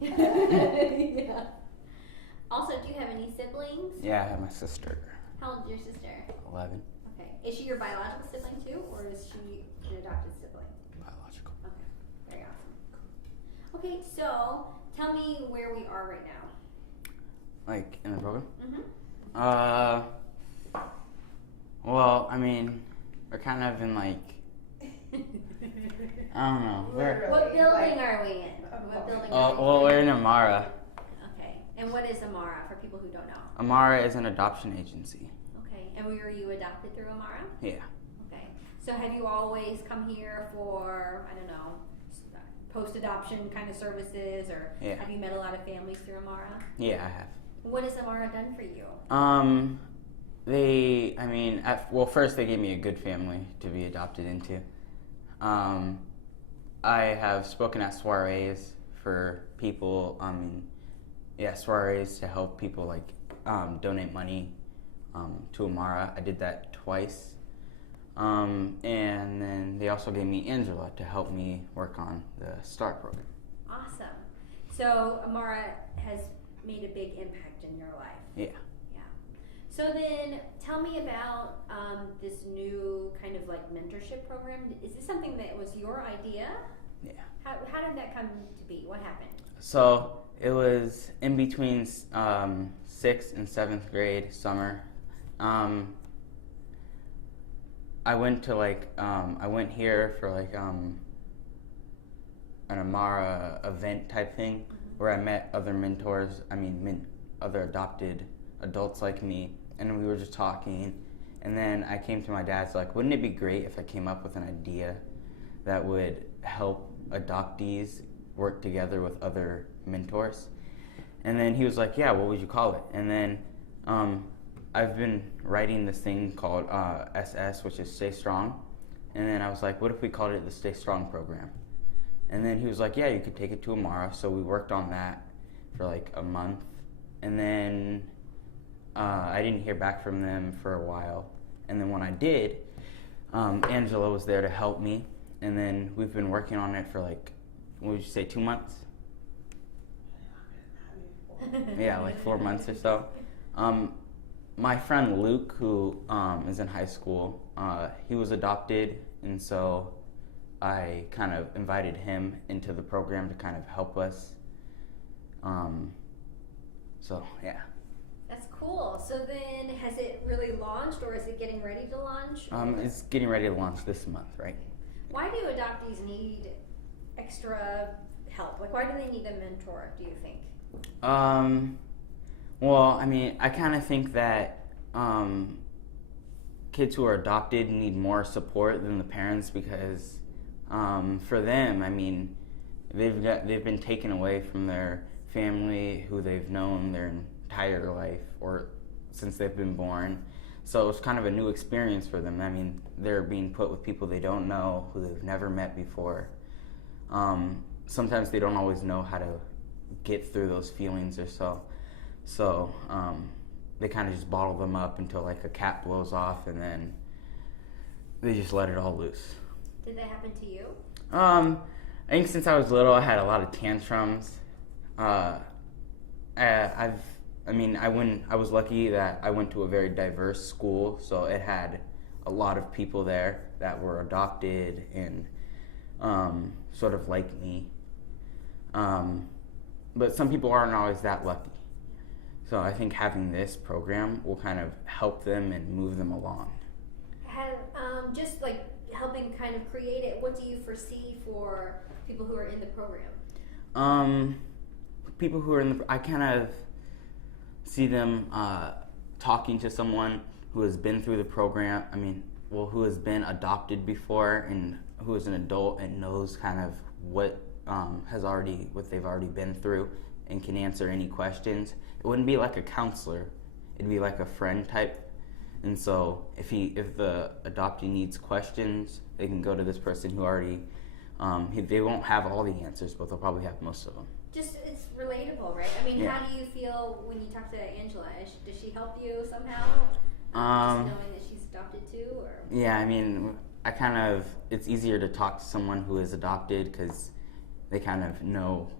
Yeah. Also, do you have any siblings? Yeah, I have my sister. How old is your sister? 11. Okay. Is she your biological sibling too, or is she an adopted sibling? Biological. Okay. Very awesome. Okay, so tell me where we are right now. Like, in the program? Mm-hmm. Well, I mean, we're kind of in like, I don't know. What building are we in? What building are we in? Well, we're in Amara. Okay. And what is Amara for people who don't know? Amara is an adoption agency. Okay. And were you adopted through Amara? Yeah. Okay. So have you always come here for, I don't know, post-adoption kind of services, or have you met a lot of families through Amara? Yeah, I have. What has Amara done for you? First they gave me a good family to be adopted into. I have spoken at soirees for people, soirees to help people like donate money to Amara. I did that twice. And then they also gave me Angela to help me work on the STAR program. Awesome. So Amara has made a big impact in your life. Yeah. Yeah. So then tell me about this new kind of like mentorship program. Is this something that was your idea? Yeah. How did that come to be? What happened? So it was in between 6th and 7th grade summer. I went to I went here for an Amara event type thing where I met other mentors, other adopted adults like me, and we were just talking. And then I came to my dad's like, wouldn't it be great if I came up with an idea that would help adoptees work together with other mentors? And then he was like, yeah, what would you call it? And then I've been writing this thing called SS, which is Stay Strong. And then I was like, what if we called it the Stay Strong program? And then he was like, yeah, you could take it to Amara. So we worked on that for like a month. And then I didn't hear back from them for a while. And then when I did, Angela was there to help me. And then we've been working on it for like, what would you say, 2 months? Yeah, like 4 months or so. My friend Luke, who is in high school, he was adopted, and so I kind of invited him into the program to kind of help us. So, yeah. That's cool. So then, has it really launched, or is it getting ready to launch? It's getting ready to launch this month, right? Why do adoptees need extra help? Like, why do they need a mentor, do you think? Well, I kind of think that kids who are adopted need more support than the parents because for them, they've been taken away from their family who they've known their entire life or since they've been born. So it's kind of a new experience for them. They're being put with people they don't know, who they've never met before. Sometimes they don't always know how to get through those feelings or so. So they kind of just bottle them up until like a cap blows off, and then they just let it all loose. Did that happen to you? I think since I was little, I had a lot of tantrums. I was lucky that I went to a very diverse school, so it had a lot of people there that were adopted and sort of like me. But some people aren't always that lucky. So I think having this program will kind of help them and move them along. Just like helping kind of create it, what do you foresee for people who are in the program? People who are I kind of see them talking to someone who has been through the program, who has been adopted before and who is an adult and knows kind of what they've already been through and can answer any questions. It wouldn't be like a counselor, it'd be like a friend type. And so if the adoptee needs questions, they can go to this person who already, they won't have all the answers, but they'll probably have most of them. Just, it's relatable, right? How do you feel when you talk to Angela? Does she help you somehow? Just knowing that she's adopted too? Or? Yeah, it's easier to talk to someone who is adopted because they kind of know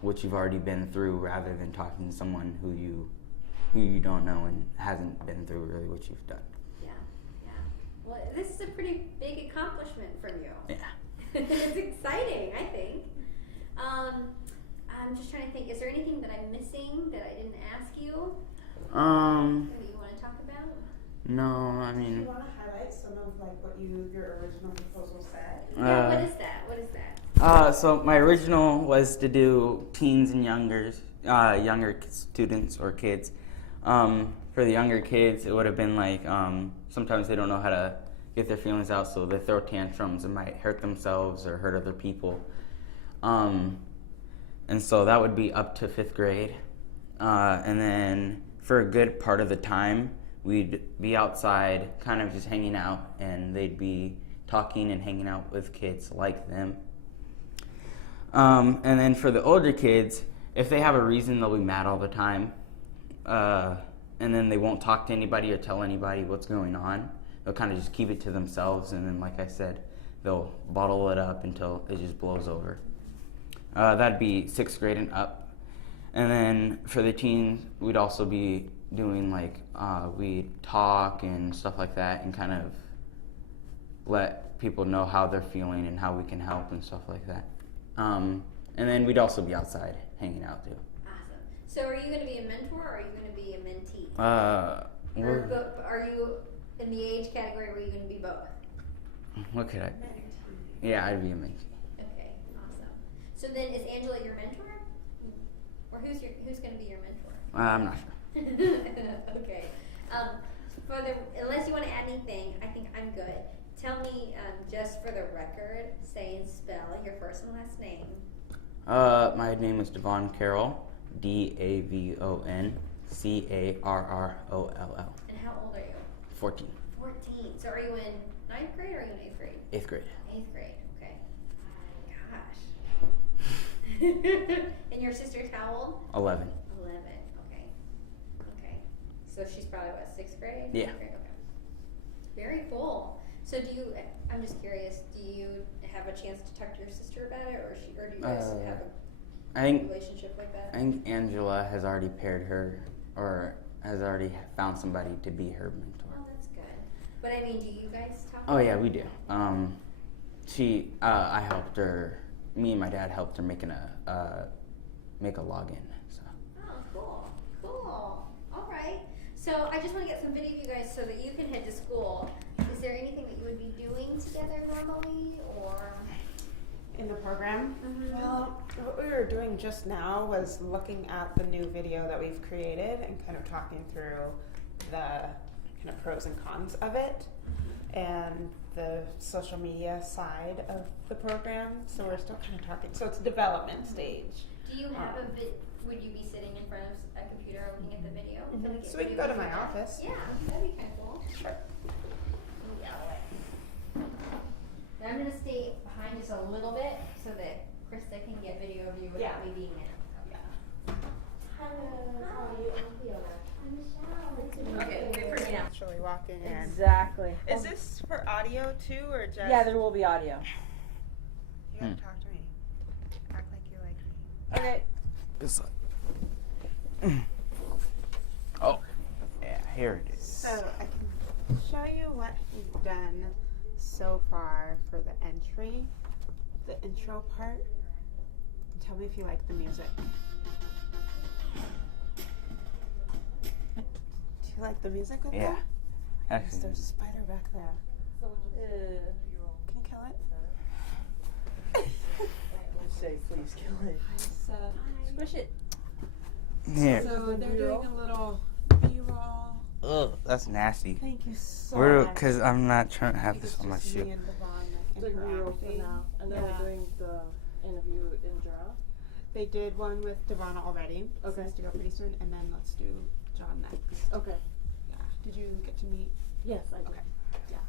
what you've already been through rather than talking to someone who you don't know and hasn't been through really what you've done. Yeah. Well, this is a pretty big accomplishment from you. Yeah. It's exciting, I think. I'm just trying to think, is there anything that I'm missing that I didn't ask you? That you want to talk about? No, I mean... Do you want to highlight some of like what your original proposal said? Yeah, what is that? So my original was to do teens and younger students or kids. For the younger kids, it would have been like sometimes they don't know how to get their feelings out, so they throw tantrums and might hurt themselves or hurt other people. And so that would be up to 5th grade. And then for a good part of the time, we'd be outside kind of just hanging out, and they'd be talking and hanging out with kids like them. And then for the older kids, if they have a reason, they'll be mad all the time. And then they won't talk to anybody or tell anybody what's going on. They'll kind of just keep it to themselves, and then, like I said, they'll bottle it up until it just blows over. That'd be 6th grade and up. And then for the teens, we'd also be doing like, we'd talk and stuff like that and kind of let people know how they're feeling and how we can help and stuff like that. And then we'd also be outside hanging out too. Awesome. So are you going to be a mentor or are you going to be a mentee? Are you in the age category where you're going to be both? What could I be? Yeah, I'd be a mentee. Okay, awesome. So then is Angela your mentor? Or who's going to be your mentor? I'm not sure. Okay. Unless you want to add anything, I think I'm good. Tell me, just for the record, say and spell your first and last name. My name is Devon Carroll, DAVON CARROLL. And how old are you? 14. 14. So are you in 9th grade or are you in 8th grade? 8th grade. 8th grade, okay. Gosh. And your sister's how old? 11. 11, okay. Okay. So she's probably what, 6th grade? Yeah. 6th grade? Okay. Very cool. So I'm just curious, do you have a chance to talk to your sister about it, or do you guys have a relationship like that? I think Angela has already paired her, or has already found somebody to be her mentor. Oh, that's good. But I mean, do you guys talk? Oh yeah, we do. I helped her. Me and my dad helped her make a login. So. Oh, cool. All right. So I just want to get some video of you guys so that you can head to school. Is there anything that you would be doing together normally, or In the program? Mm-hmm. Well, what we were doing just now was looking at the new video that we've created and kind of talking through the kind of pros and cons of it and the social media side of the program. So we're still kind of talking. So it's development stage. do you have would you be sitting in front of a computer looking at the video? Mm-hmm. So we can go to my office. Yeah, that'd be kind of cool. Sure. Now I'm going to stay behind just a little bit so that Krista can get video of you without me being in. Okay, wait for me now. Actually walking in. Exactly. Is this for audio too, or just? Yeah, there will be audio. You gotta talk to me. Act like you like me. Okay. This side. Oh, yeah, here it is. So I can show you what we've done so far for the entry, the intro part. And tell me if you like the music. Do you like the music with Yeah. that? Yes, there's a spider back there. Can you kill it? Say, please kill it. Squish it. Here. So they're doing a little B-roll. Ugh, that's nasty. Thank you so much. Because I'm not trying to have this It's on my just shoe. me and Devon, like, The real for interacting. now. And then Yeah. we're doing the interview in draft. They did one with Devon already. Okay. It's to go pretty soon, and then let's do John next. Okay. Yeah. Did you get to meet? Yes, I do. Okay. Yeah.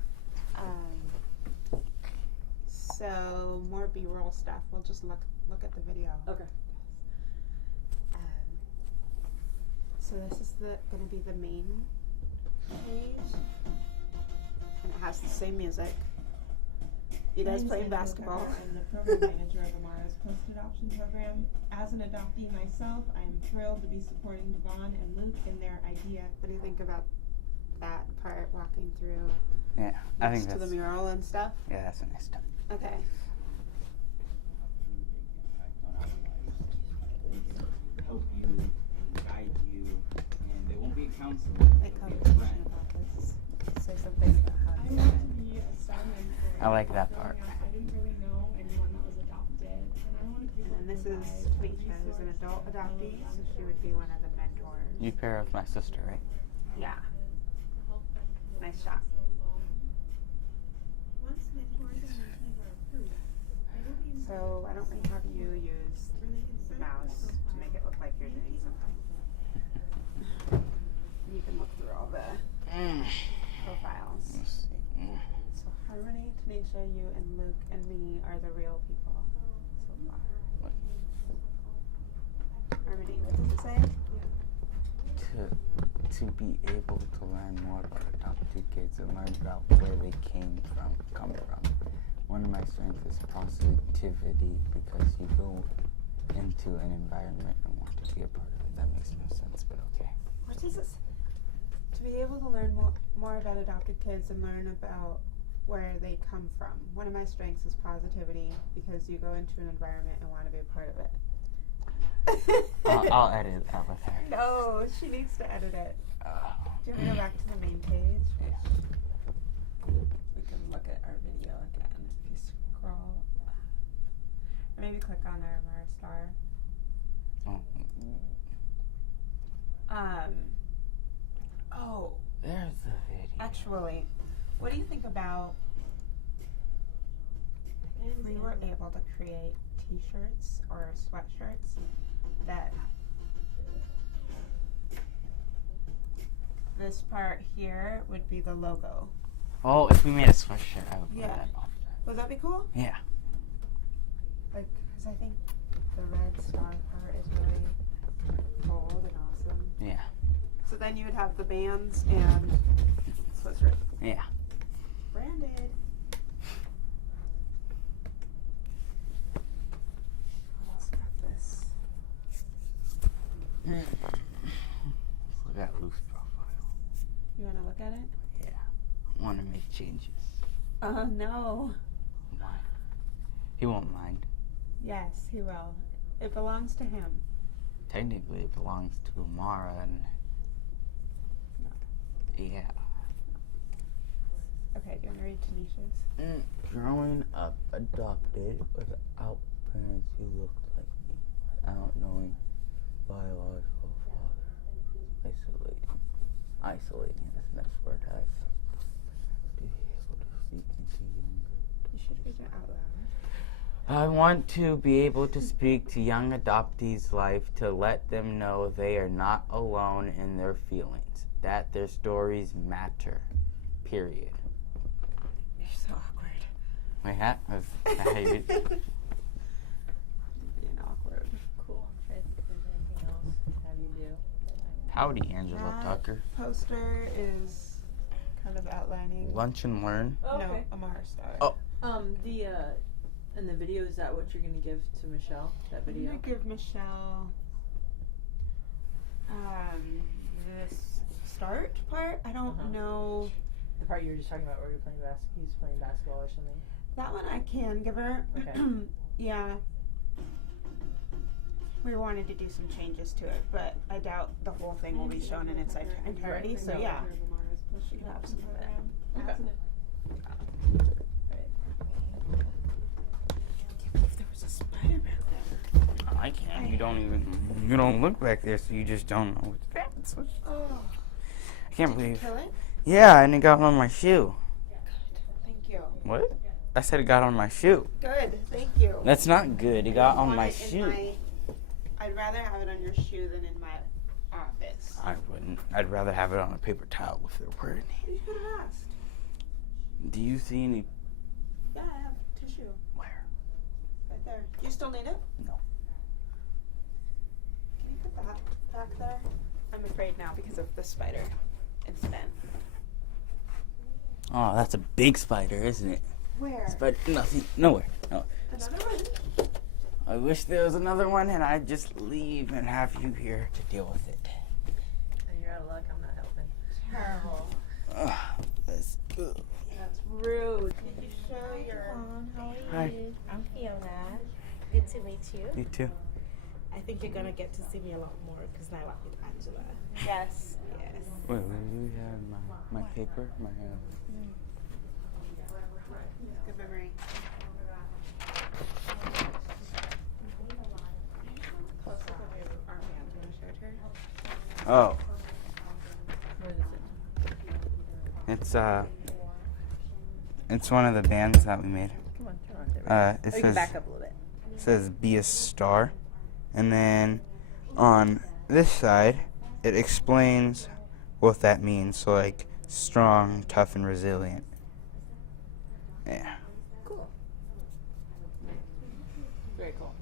So more B-roll stuff. We'll just look at the video. Okay. So this is going to be the main page, and it has the same music. You guys My playing name is basketball? Angela Becker. I'm the program manager of Amara's post-adoption program. As an adoptee myself, I am thrilled to be supporting Devon and Luke in their idea. What do you think about that part, walking through Yeah, I think next to that's the mural and stuff? yeah, that's a nice touch. Okay. Help you and guide you, and they won't be a counselor. Make They'll be a conversation friend. about this. Say something about how I you want to be a son and I like that growing part. up, I didn't really know anyone that was adopted, and I wanted to be And this is Felicia, who's an adult adoptee, so she would be one of the mentors. You pair with my sister, right? Yeah. Nice shot. So why don't we have you use the mouse to make it look like you're doing something? You can look through all the profiles. Let's see. So Harmony, Tanisha, you and Luke and me are the real people so far. Harmony, what does it say? To be able to learn more about adopted kids and learn about where they come from. One of my strengths is positivity because you go into an environment and want to be a part of it. That makes no sense, but okay. What is this? To be able to learn more about adopted kids and learn about where they come from. One of my strengths is positivity because you go into an environment and want to be a part of it. I'll edit that with her. No, she needs to edit it. Do you want to go back to the main page? Yeah. We can look at our video again if you scroll. Or maybe click on our Amara star. Oh, There's the video. actually, what do you think about if we were able to create t-shirts or sweatshirts that this part here would be the logo? Oh, if we made a sweatshirt, I would put Yeah. that on. Would that be cool? Yeah. Like, because I think the red star part is really bold and awesome. Yeah. So then you would have the bands and sweatshirt. Yeah. Branded. What else got this? Look at Luke's profile. You want to look at it? Yeah. I want to make changes. No. Why? He won't mind. Yes, he will. It belongs to him. Technically, it belongs to Amara and. No. Yeah. Okay, do you want to read Tanisha's? Growing up adopted without parents who looked like me, without knowing biological father, isolating is the next word I have. To be able to speak into younger. You should read it out loud. I want to be able to speak to young adoptees' life to let them know they are not alone in their feelings, that their stories matter. Period. You're so awkward. Wait, was that how you did? Being awkward. Cool. Try to think if there's anything else have you do. Howdy, Angela That Tucker. Poster is kind of outlining. Lunch and learn. Oh, okay. No, Amara Star. Oh. The in the video, is that what you're gonna give to Michelle? That I'm video? gonna give Michelle this start part. I don't Uh-huh. know. The part you were just talking about where you're playing he's playing basketball or something. That one I can give her. Okay. Yeah. We wanted to do some changes to it, but I doubt the whole thing will be shown in its entirety. So yeah, she can have some of it. Okay. If there was a spider back there. I can't. You don't look back there, so you just don't know what's happening. Oh, I can't did you believe. kill it? Yeah, and it got on my shoe. Thank you. What? I said it got on my shoe. Good. Thank you. That's not good. It got on Want my it in shoe. I'd rather have it on your shoe than in my office. I wouldn't. I'd rather have it on a paper towel if there were any. You could have asked. Do you see any? Yeah, I have tissue Where? right there. Do you still need it? No. Can you put that back there? I'm afraid now because of the spider incident. Oh, that's a big spider, isn't it? Where? But nothing, nowhere. No. Another one? I wish there was another one and I'd just leave and have you here to deal with it. And you're out of luck, I'm not helping. Terrible. That's good. That's rude. Did you show your... How are Hi. you? I'm Fiona. Good to meet you. You too. I think you're gonna get to see me a lot more because now I'm with Angela. Yes. Yes. Wait, we have my paper, my Good memory. Close up of your arm band. You want to show it to her? Oh, What is it? it's one of the bands that we made. Come on, turn on. There we go. It You can back up a little bit. says be a star, and then on this side it explains what that means. So like strong, tough, and resilient. Yeah. Cool. Very cool.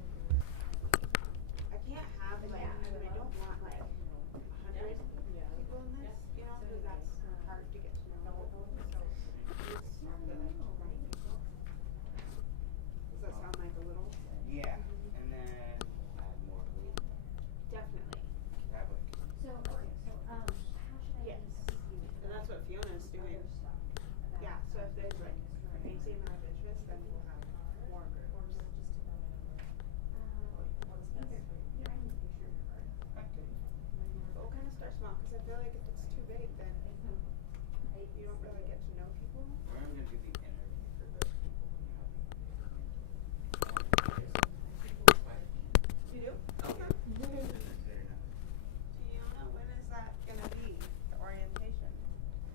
I can't have like, I don't want like 100 people in this, you know, because that's hard to get to know. So it's not the right people. Does that sound like a little? Yeah, and then add more weight. Definitely. That way. Yes. And that's what Fiona's doing. Yeah, so if there's like an easy amount of interest, then we'll have more groups. But we'll kind of start small, because I feel like if it's too big, then you don't really get to know people. We're gonna do the interview for the people. You do? Okay. Fiona, when is that gonna be, the orientation?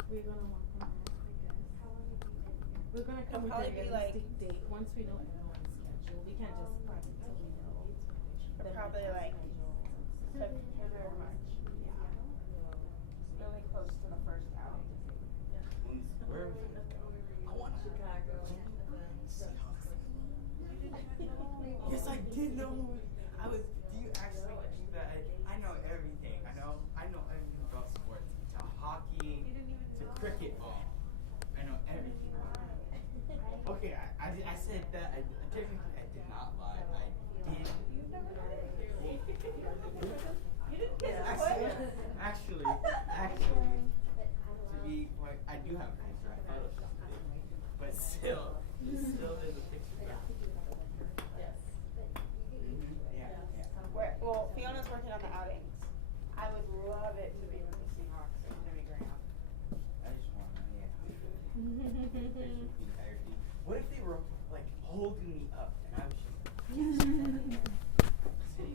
We're gonna work on that, I guess. How long have you been here? We're gonna come It'll with a probably be like- realistic date once we know everyone's schedule. We can't just start until we know. Or probably like February or March. Really close to the first outing. Where are we gonna go? I want Chicago. Yes, I did know. I was. Do you actually think that I know everything? I know everything about sports. To hockey, to cricket. Oh, I know everything. Okay, I said that. Technically, I did not lie. I did. Actually, to be like, I do have a picture. I photoshopped it, but still, there's a picture. Well, Fiona's working on the outings. I would love it to be with the Seahawks and Jimmy Graham. I just want to, What if they were like holding me up and I was just sitting I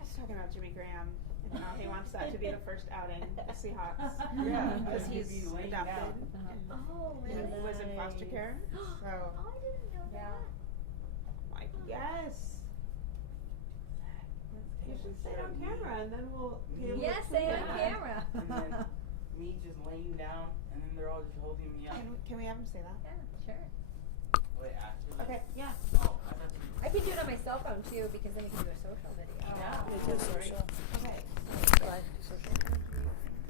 was talking about Jimmy Graham and how he wants that to be the first outing, the Seahawks. Yeah, Because he'd he's be laying adopted. down. Oh, He was in foster care. So, Oh, I didn't know that. like, yes. You should say it on camera and then we'll be able Yes, to say it prove on that. camera. And then me just laying down, and then they're all just holding me up. Can we have him say that? Yeah, sure. Wait, after this? Okay, yeah. Oh, I thought you. I could do it on my cell phone too, because then you can do a social video. Okay.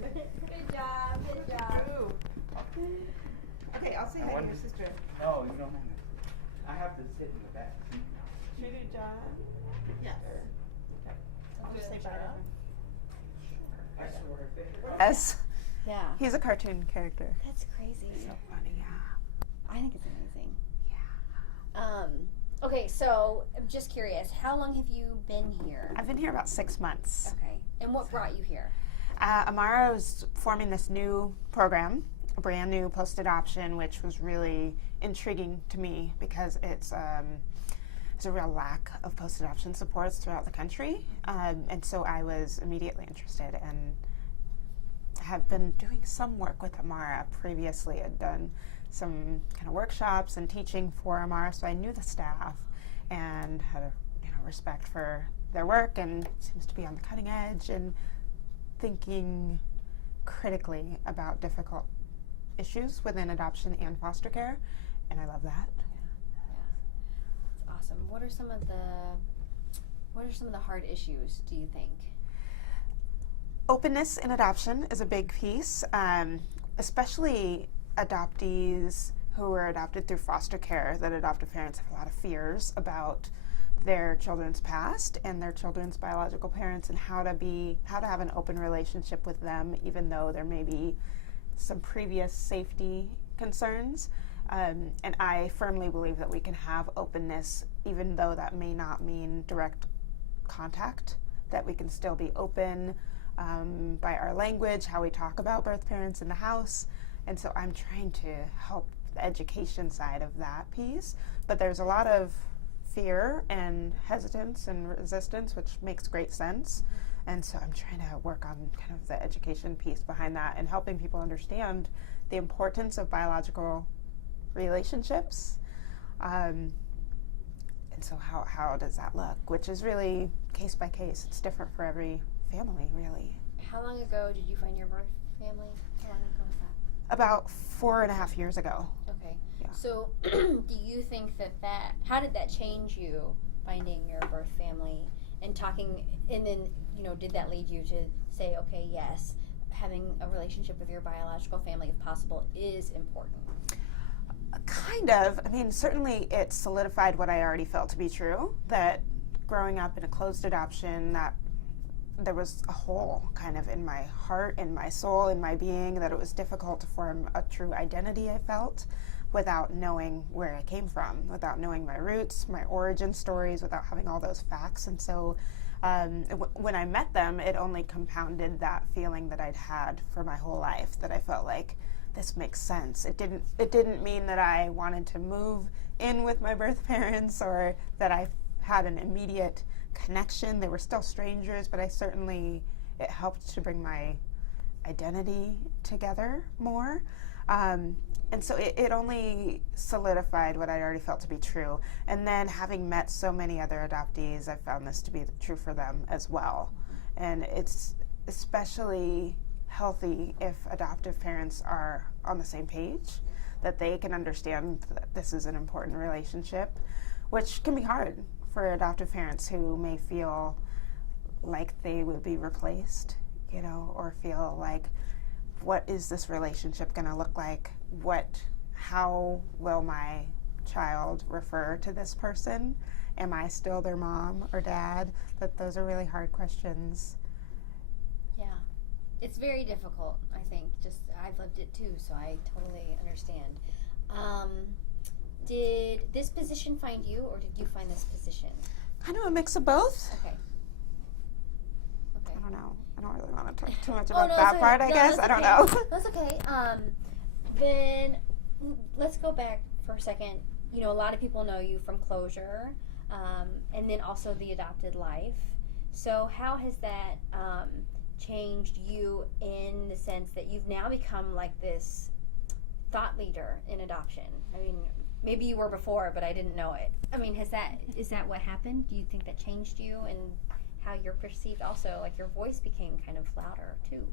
Good job, good job. Ooh. Okay, I'll say I hi to wonder- your sister. No, you don't have to. I have to sit in the back. Should we do John? Yes. I'll just say bye. I swear. S. Yeah. He's a cartoon character. That's crazy. So funny, yeah. I think it's amazing. Yeah. Okay, so I'm just curious, how long have you been here? I've been here about 6 months. Okay. And what brought you here? Amara was forming this new program, a brand new post-adoption, which was really intriguing to me because it's there's a real lack of post-adoption supports throughout the country. And so I was immediately interested and have been doing some work with Amara previously. I'd done some kind of workshops and teaching for Amara, so I knew the staff and had a respect for their work and seems to be on the cutting edge and thinking critically about difficult issues within adoption and foster care, and I love that. That's awesome. What are some of the hard issues, do you think? Openness in adoption is a big piece, especially adoptees who were adopted through foster care that adoptive parents have a lot of fears about their children's past and their children's biological parents, and how to have an open relationship with them, even though there may be some previous safety concerns. And I firmly believe that we can have openness, even though that may not mean direct contact, that we can still be open by our language, how we talk about birth parents in the house. And so I'm trying to help the education side of that piece. But there's a lot of fear and hesitance and resistance, which makes great sense. And so I'm trying to work on kind of the education piece behind that and helping people understand the importance of biological relationships. And so how does that look? Which is really case by case. It's different for every family, really. How long ago did you find your birth family? How long ago was that? About 4.5 years ago. Okay. Yeah. So do you think that how did that change you, finding your birth family and talking, and then, did that lead you to say, okay, yes, having a relationship with your biological family, if possible, is important? Kind of. I mean, certainly it solidified what I already felt to be true, that growing up in a closed adoption, that there was a hole kind of in my heart, in my soul, in my being, that it was difficult to form a true identity, I felt, without knowing where I came from, without knowing my roots, my origin stories, without having all those facts. And so when I met them, it only compounded that feeling that I'd had for my whole life, that I felt like, this makes sense. It didn't mean that I wanted to move in with my birth parents or that I had an immediate connection. They were still strangers, but it helped to bring my identity together more. And so it only solidified what I already felt to be true. And then having met so many other adoptees, I found this to be true for them as well. And it's especially healthy if adoptive parents are on the same page, that they can understand that this is an important relationship, which can be hard for adoptive parents who may feel like they would be replaced, or feel like, what is this relationship going to look like? How will my child refer to this person? Am I still their mom or dad? That those are really hard questions. Yeah. It's very difficult, I think. I've lived it too, so I totally understand. Did this position find you, or did you find this position? Kind of a mix of both. Okay. I don't know. I don't really want to talk too much Oh, about no, that it's part, okay. I No, guess. that's I don't okay. know. That's okay. Then let's go back for a second. A lot of people know you from Closure, and then also the Adopted Life. So how has that changed you in the sense that you've now become like this thought leader in adoption? I mean, maybe you were before, but I didn't know it. I mean, is that what happened? Do you think that changed you and how you're perceived? Also, like, your voice became kind of louder too.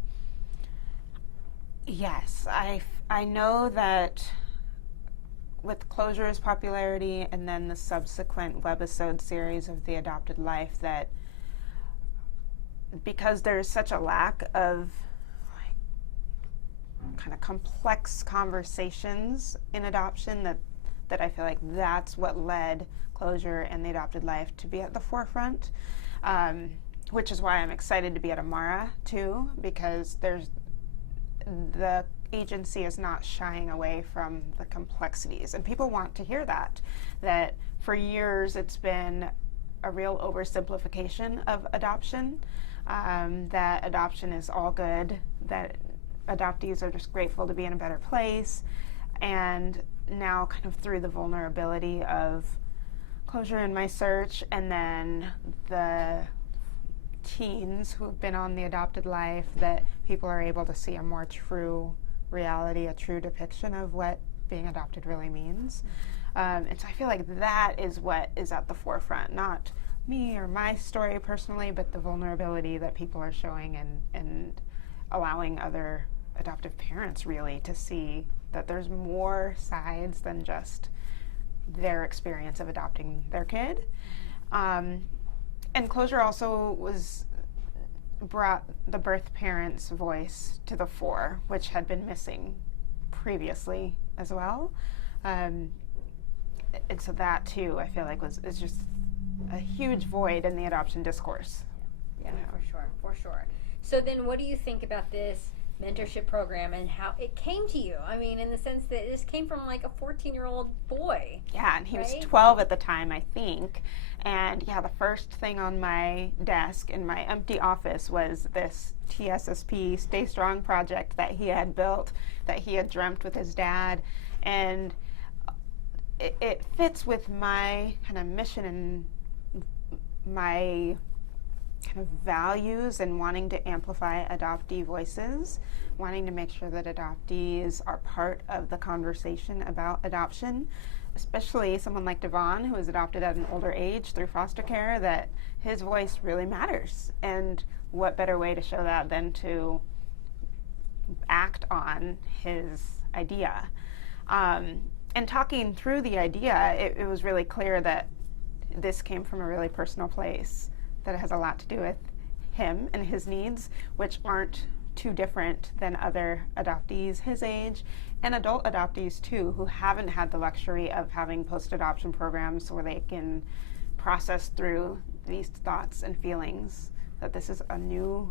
Yes, I know that with Closure's popularity and then the subsequent webisode series of The Adopted Life, that because there's such a lack of kind of complex conversations in adoption, that I feel like that's what led Closure and The Adopted Life to be at the forefront, which is why I'm excited to be at Amara too, because the agency is not shying away from the complexities, and people want to hear that for years it's been a real oversimplification of adoption, that adoption is all good, that adoptees are just grateful to be in a better place. And now, kind of through the vulnerability of Closure in my search, and then the teens who've been on The Adopted Life, that people are able to see a more true reality, a true depiction of what being adopted really means. And so I feel like that is what is at the forefront, not me or my story personally, but the vulnerability that people are showing, and allowing other adoptive parents really to see that there's more sides than just their experience of adopting their kid. And Closure also brought the birth parent's voice to the fore, which had been missing previously as well. And so that too, I feel like is just a huge void in the adoption discourse. Yeah, for sure. So then what do you think about this mentorship program and how it came to you? I mean, in the sense that this came from like a 14-year-old boy. Yeah, and he was right? 12 at the time, I think. And yeah, the first thing on my desk in my empty office was this TSSP Stay Strong project that he had built, that he had dreamt with his dad. And it fits with my kind of mission and my kind of values and wanting to amplify adoptee voices, wanting to make sure that adoptees are part of the conversation about adoption, especially someone like Devon, who was adopted at an older age through foster care, that his voice really matters. And what better way to show that than to act on his idea? And talking through the idea, it was really clear that this came from a really personal place, that it has a lot to do with him and his needs, which aren't too different than other adoptees his age, and adult adoptees too, who haven't had the luxury of having post-adoption programs where they can process through these thoughts and feelings, that this is a new,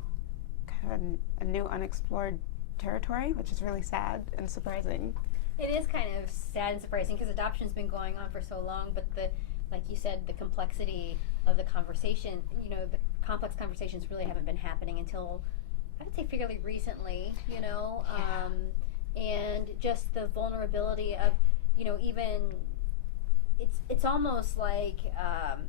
kind of a new unexplored territory, which is really sad and surprising. It is kind of sad and surprising because adoption's been going on for so long, but like you said, the complexity of the conversation, the complex conversations really haven't been happening until, I would say, fairly recently, and just the vulnerability of, even, it's almost like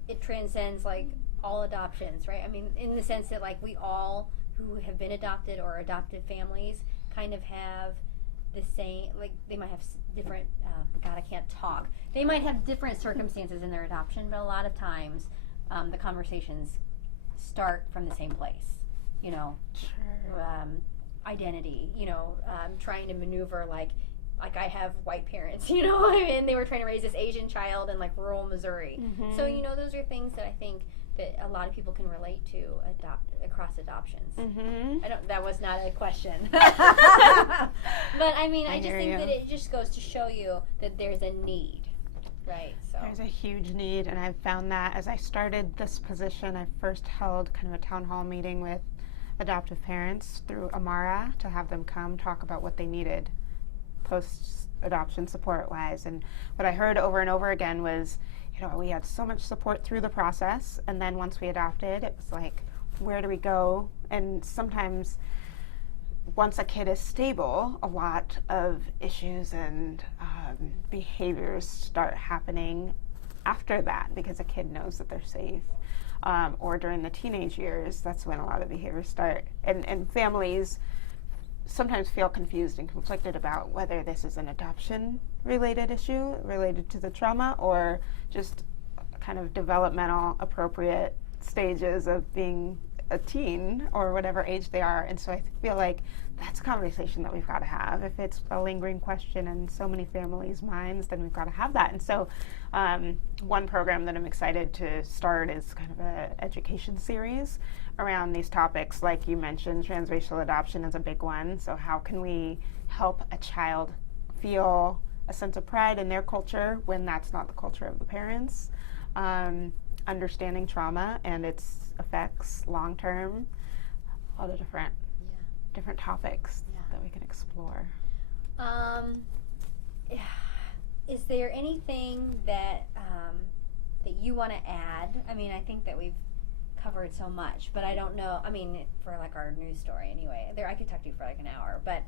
it transcends like all adoptions, right? I mean, in the sense that like we all who have been adopted or adopted families kind of have the same, like they might have different, God, I can't talk. They might have different circumstances in their adoption, but a lot of times the conversations start from the same place, Sure. Identity, trying to maneuver like I have white parents, and they were trying to raise this Asian child in like rural Missouri. Mm-hmm. So, those are things that I think that a lot of people can relate to across adoptions. Mm-hmm. That was not a question. But I mean, I just hear think you. that it just goes to show you that there's a need, right? So There's a huge need, and I've found that as I started this position, I first held kind of a town hall meeting with adoptive parents through Amara to have them come talk about what they needed post-adoption support-wise. And what I heard over and over again was, we had so much support through the process, and then once we adopted, it was like, where do we go? And sometimes once a kid is stable, a lot of issues and behaviors start happening after that because a kid knows that they're safe. Or during the teenage years, that's when a lot of behaviors start. And families sometimes feel confused and conflicted about whether this is an adoption-related issue related to the trauma or just kind of developmental appropriate stages of being a teen or whatever age they are. And so I feel like that's a conversation that we've got to have. If it's a lingering question in so many families' minds, then we've got to have that. And so one program that I'm excited to start is kind of an education series around these topics. Like you mentioned, transracial adoption is a big one. So how can we help a child feel a sense of pride in their culture when that's not the culture of the parents? Understanding trauma and its effects long term, all the different topics that we can explore. Is there anything that that you want to add? I mean, I think that we've covered so much, but I don't know. I mean, for like our news story anyway. I could talk to you for like an hour, but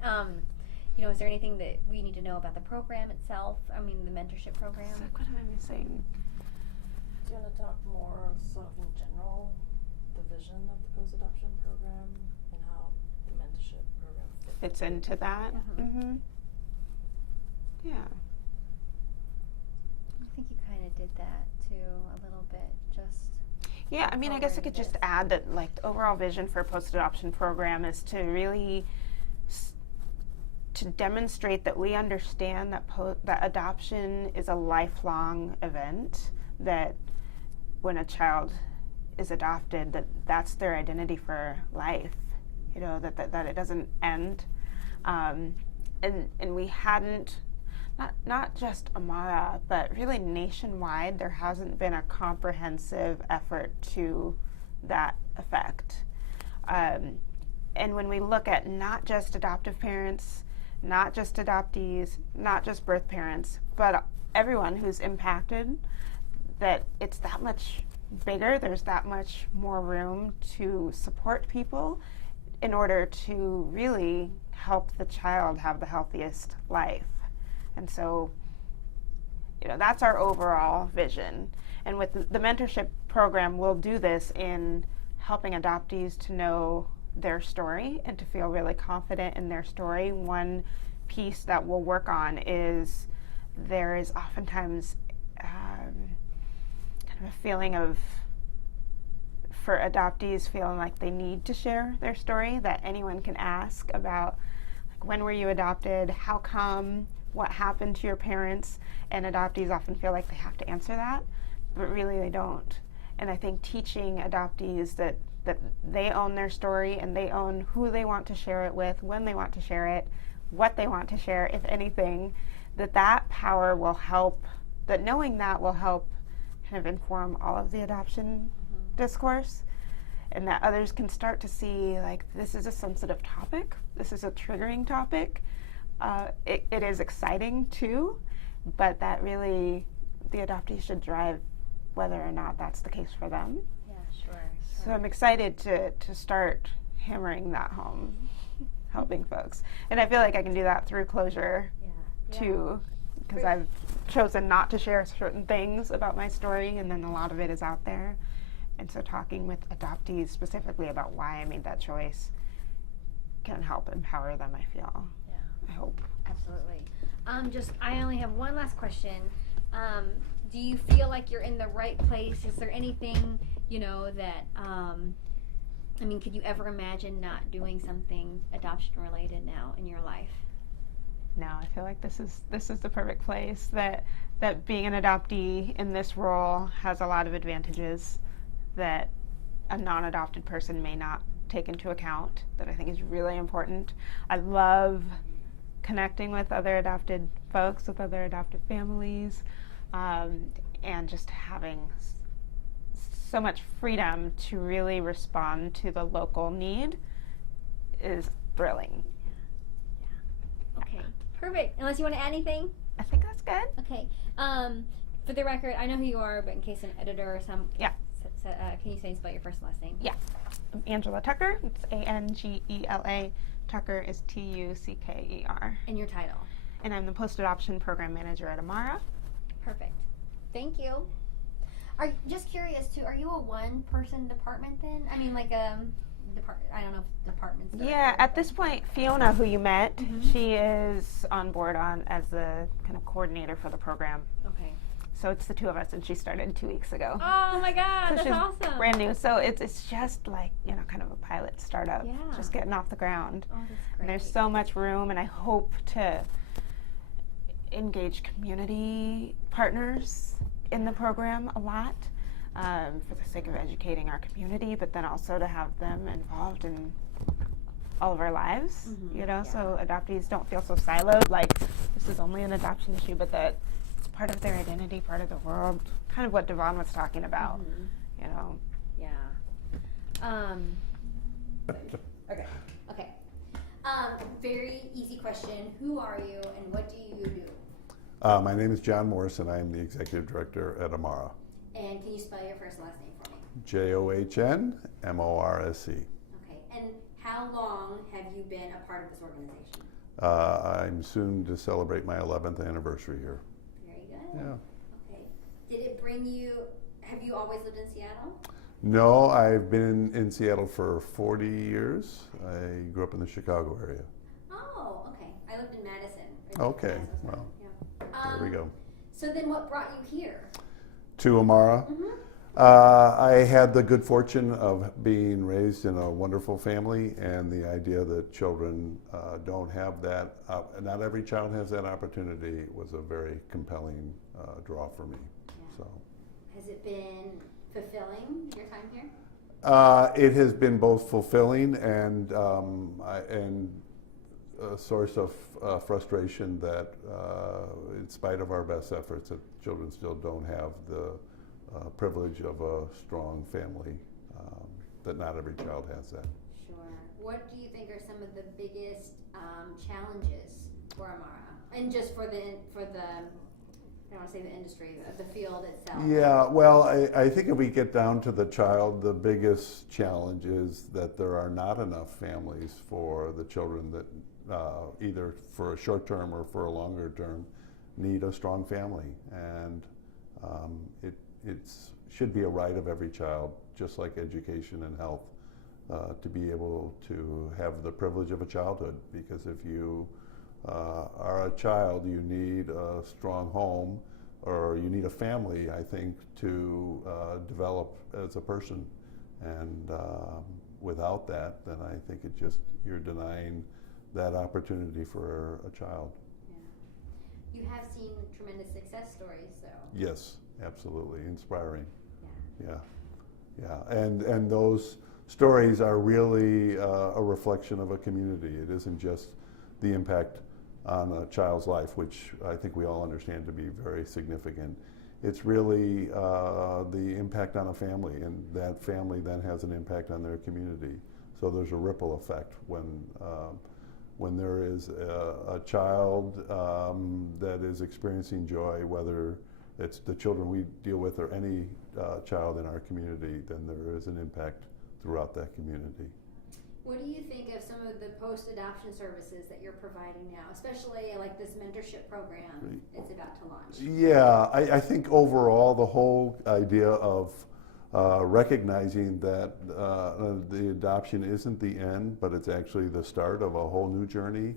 is there anything that we need to know about the program itself? I mean, the mentorship program. So what am I missing? Do you want to talk more sort of in general, the vision of the post-adoption program and how the mentorship program Fits into that? Mm-hmm. Yeah. I think you kind of did that too a little bit, just. Yeah, I mean, I guess I could just add that, like, the overall vision for a post-adoption program is to really to demonstrate that we understand that that adoption is a lifelong event, that when a child is adopted, that's their identity for life, that it doesn't end. And we hadn't, not just Amara, but really nationwide, there hasn't been a comprehensive effort to that effect. And when we look at not just adoptive parents, not just adoptees, not just birth parents, but everyone who's impacted, that it's that much bigger, there's that much more room to support people in order to really help the child have the healthiest life. And so, that's our overall vision. And with the mentorship program, we'll do this in helping adoptees to know their story and to feel really confident in their story. One piece that we'll work on is there is oftentimes kind of a feeling of, for adoptees, feeling like they need to share their story, that anyone can ask about, like, when were you adopted, how come, what happened to your parents, and adoptees often feel like they have to answer that, but really they don't. And I think teaching adoptees that they own their story and they own who they want to share it with, when they want to share it, what they want to share, if anything, that power will help, that knowing that will help kind of inform all of the adoption discourse, and that others can start to see, like, this is a sensitive topic, this is a triggering topic. It is exciting too, but that really the adoptee should drive whether or not that's the case for them. Yeah, sure. So I'm excited to start hammering that home, helping folks. And I feel like I can do that through closure too, because I've chosen not to share certain things about my story, and then a lot of it is out there. And so talking with adoptees specifically about why I made that choice can help empower them, I feel. Yeah. I hope. Absolutely. I only have one last question. Do you feel like you're in the right place? Is there anything, that, could you ever imagine not doing something adoption related now in your life? No, I feel like this is the perfect place, that being an adoptee in this role has a lot of advantages that a non-adopted person may not take into account, that I think is really important. I love connecting with other adopted folks, with other adopted families, and just having so much freedom to really respond to the local need is thrilling. Okay, perfect. Unless you want to add anything? I think that's good. Okay. For the record, I know who you are, but in case an editor or some... Yeah. Can you say and spell your first and last name? Yeah. I'm Angela Tucker. It's Angela. Tucker is Tucker. And your title? And I'm the post-adoption program manager at Amara. Perfect. Thank you. Just curious too, are you a one-person department then? I don't know if departments... Yeah, at this point, Fiona, who you met, she is on board as the kind of coordinator for the program. Okay. So it's the two of us, and she started 2 weeks ago. Oh my God, so that's she's awesome. Brand new. So it's just like, kind of a pilot startup. Yeah. Just getting off the ground. Oh, that's great. And there's so much room, and I hope to engage community partners in the program a lot, for the sake of educating our community, but then also to have them involved in all of our lives, so adoptees don't feel so siloed, like this is only an adoption issue, but that it's part of their identity, part of the world, kind of what Devon was talking about, Yeah. Okay. Very easy question. Who are you and what do you do? My name is John Morris, and I am the executive director at Amara. And can you spell your first and last name for me? JOHNMORSC. Okay. And how long have you been a part of this organization? I'm soon to celebrate my 11th anniversary here. Very good. Yeah. Okay. Did it bring you, have you always lived in Seattle? No, I've been in Seattle for 40 years. I grew up in the Chicago area. Oh, okay. I lived in Madison. Okay, well, there we go. So then what brought you here? To Amara. I had the good fortune of being raised in a wonderful family, and the idea that children don't have that, not every child has that opportunity, was a very compelling draw for me. Yeah. So, has it been fulfilling, your time here? It has been both fulfilling and a source of frustration that, in spite of our best efforts, that children still don't have the privilege of a strong family. That not every child has that. Sure. What do you think are some of the biggest challenges for Amara, and just for the I don't want to say the industry, the field itself? Yeah, well, I think if we get down to the child, the biggest challenge is that there are not enough families for the children that either for a short term or for a longer term need a strong family. And it should be a right of every child, just like education and health, to be able to have the privilege of a childhood. Because if you are a child, you need a strong home, or you need a family, I think, to develop as a person. And without that, then I think you're denying that opportunity for a child. Yeah. You have seen tremendous success stories, though. Yes, absolutely, inspiring. Yeah. Yeah. And those stories are really a reflection of a community. It isn't just the impact on a child's life, which I think we all understand to be very significant. It's really the impact on a family, and that family then has an impact on their community. So there's a ripple effect when there is a child that is experiencing joy, whether it's the children we deal with or any child in our community, then there is an impact throughout that community. What do you think of some of the post-adoption services that you're providing now, especially like this mentorship program it's about to launch? Yeah, I think overall the whole idea of recognizing that the adoption isn't the end, but it's actually the start of a whole new journey.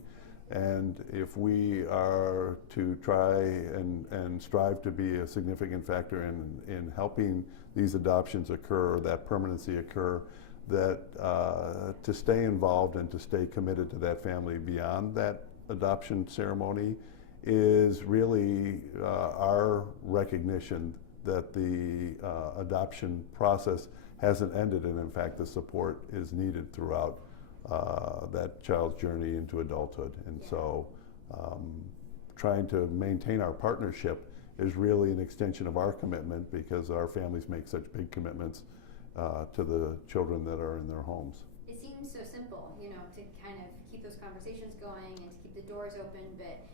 And if we are to try and strive to be a significant factor in helping these adoptions occur, or that permanency occur, that to stay involved and to stay committed to that family beyond that adoption ceremony is really our recognition that the adoption process hasn't ended, and in fact the support is needed throughout that child's journey into adulthood. And so trying to maintain our partnership is really an extension of our commitment, because our families make such big commitments to the children that are in their homes. It seems so simple, to kind of keep those conversations going and to keep the doors open, but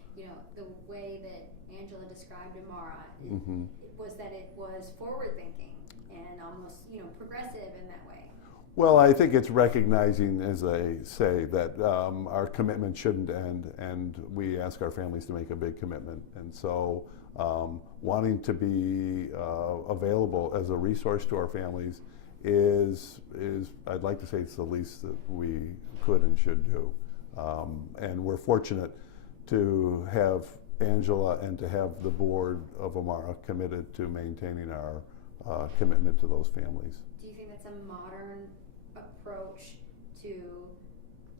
the way that Angela described Amara was that it was forward thinking and almost progressive in that way. Well, I think it's recognizing, as I say, that our commitment shouldn't end, and we ask our families to make a big commitment. And so wanting to be available as a resource to our families is I'd like to say it's the least that we could and should do. And we're fortunate to have Angela and to have the board of Amara committed to maintaining our commitment to those families. Do you think that's a modern approach to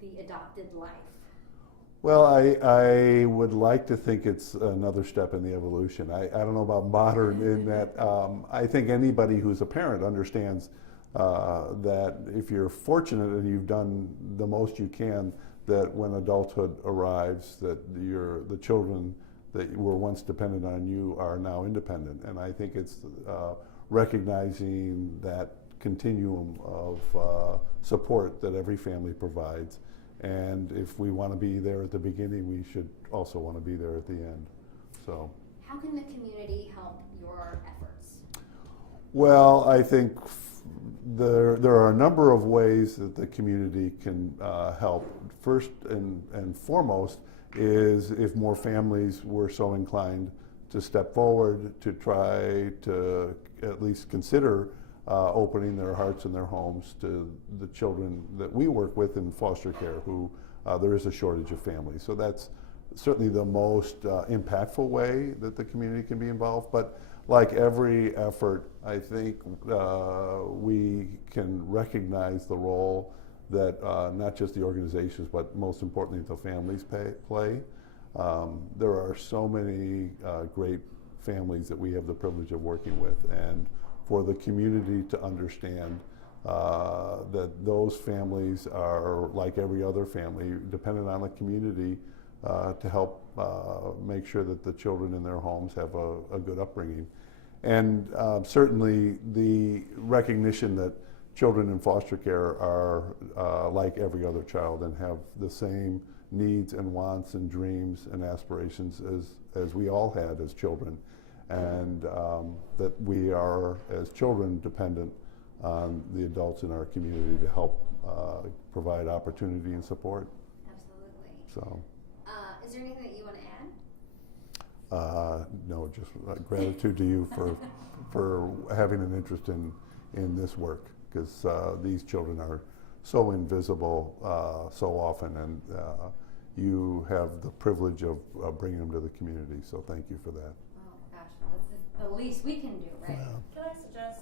the adopted life? Well, I would like to think it's another step in the evolution. I don't know about modern in that I think anybody who's a parent understands that if you're fortunate and you've done the most you can, that when adulthood arrives, that the children that were once dependent on you are now independent. And I think it's recognizing that continuum of support that every family provides. And if we want to be there at the beginning, we should also want to be there at the end. So, how can the community help your efforts? Well, I think there are a number of ways that the community can help. First and foremost is if more families were so inclined to step forward to try to at least consider opening their hearts and their homes to the children that we work with in foster care, who there is a shortage of families. So that's certainly the most impactful way that the community can be involved. But like every effort, I think we can recognize the role that not just the organizations, but most importantly the families play. There are so many great families that we have the privilege of working with, and for the community to understand that those families are like every other family, dependent on the community to help make sure that the children in their homes have a good upbringing. And certainly the recognition that children in foster care are like every other child and have the same needs and wants and dreams and aspirations as we all had as children, and that we are as children dependent on the adults in our community to help provide opportunity and support. Absolutely. So. Is there anything that you want to add? No, just gratitude to you for having an interest in this work, because these children are so invisible so often, and you have the privilege of bringing them to the community. So thank you for that. Oh gosh, that's the least we can do, right? Yeah. Can I suggest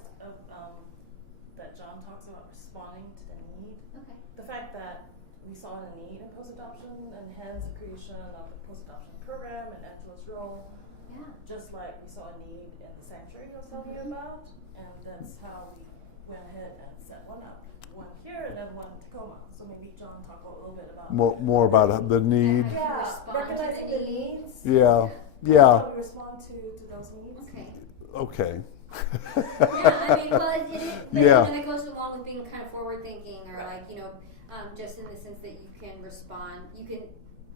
that John talks about responding to the need? Okay. The fact that we saw a need in post-adoption, and hence the creation of the post-adoption program and Angela's role. Yeah. Just like we saw a need in the sanctuary I was telling you about, and that's how we went ahead and set one up. One here and then one in Tacoma. So maybe John talk a little bit about More about the need. Yeah. Respond to recognizing the the needs. Yeah. and Yeah. How we respond to those needs. Okay. Okay. Yeah, I mean, well, it is, but Yeah. and it goes along with being kind of forward thinking, or like, you know, just in the sense that you can respond. You can,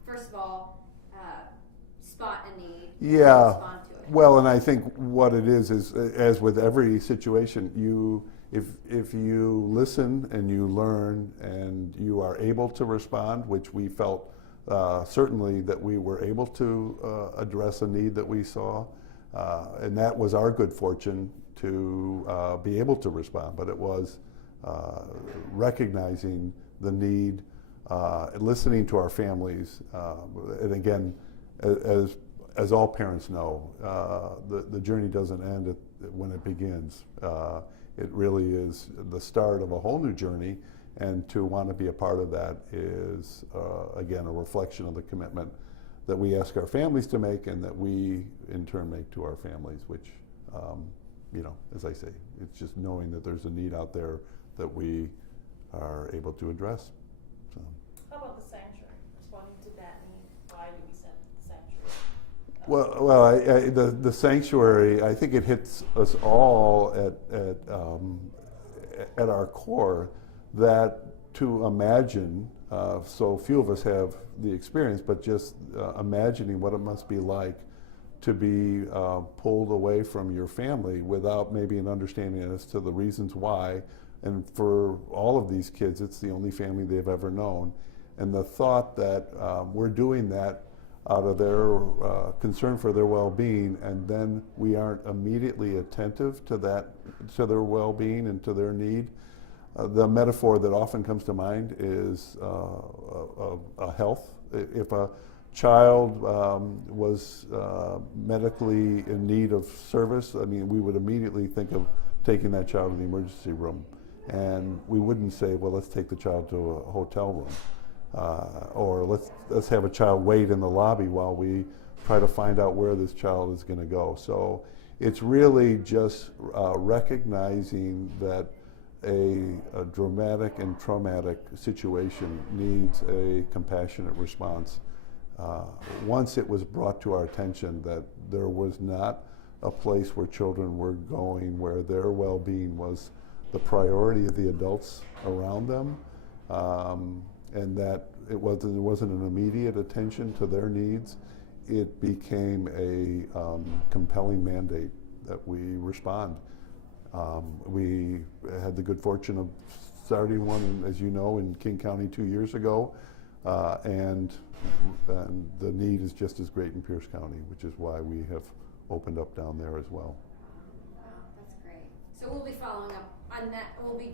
first of all, spot a need. Yeah. And respond to it. Well, and I think what it is as with every situation, if you listen and you learn and you are able to respond, which we felt certainly that we were able to address a need that we saw, and that was our good fortune to be able to respond. But it was recognizing the need, listening to our families, and again, as all parents know, the journey doesn't end when it begins. It really is the start of a whole new journey, and to want to be a part of that is, again, a reflection of the commitment that we ask our families to make and that we, in turn, make to our families, which, you know, as I say, it's just knowing that there's a need out there that we are able to address. So. How about the sanctuary? Responding to that need. Why do we send the sanctuary? Well, the sanctuary, I think it hits us all at our core, that to imagine, so few of us have the experience, but just imagining what it must be like to be pulled away from your family without maybe an understanding as to the reasons why. And for all of these kids, it's the only family they've ever known. And the thought that we're doing that out of their concern for their well-being, and then we aren't immediately attentive to their well-being and to their need. The metaphor that often comes to mind is a health. If a child was medically in need of service, I mean, we would immediately think of taking that child to the emergency room. And we wouldn't say, well, let's take the child to a hotel room. Or let's have a child wait in the lobby while we try to find out where this child is going to go. So it's really just recognizing that a dramatic and traumatic situation needs a compassionate response. Once it was brought to our attention that there was not a place where children were going where their well-being was the priority of the adults around them, and that there wasn't an immediate attention to their needs, it became a compelling mandate that we respond. We had the good fortune of starting one, as you know, in King County 2 years ago, and the need is just as great in Pierce County, which is why we have opened up down there as well. Wow, that's great. So we'll be following up on that. We'll be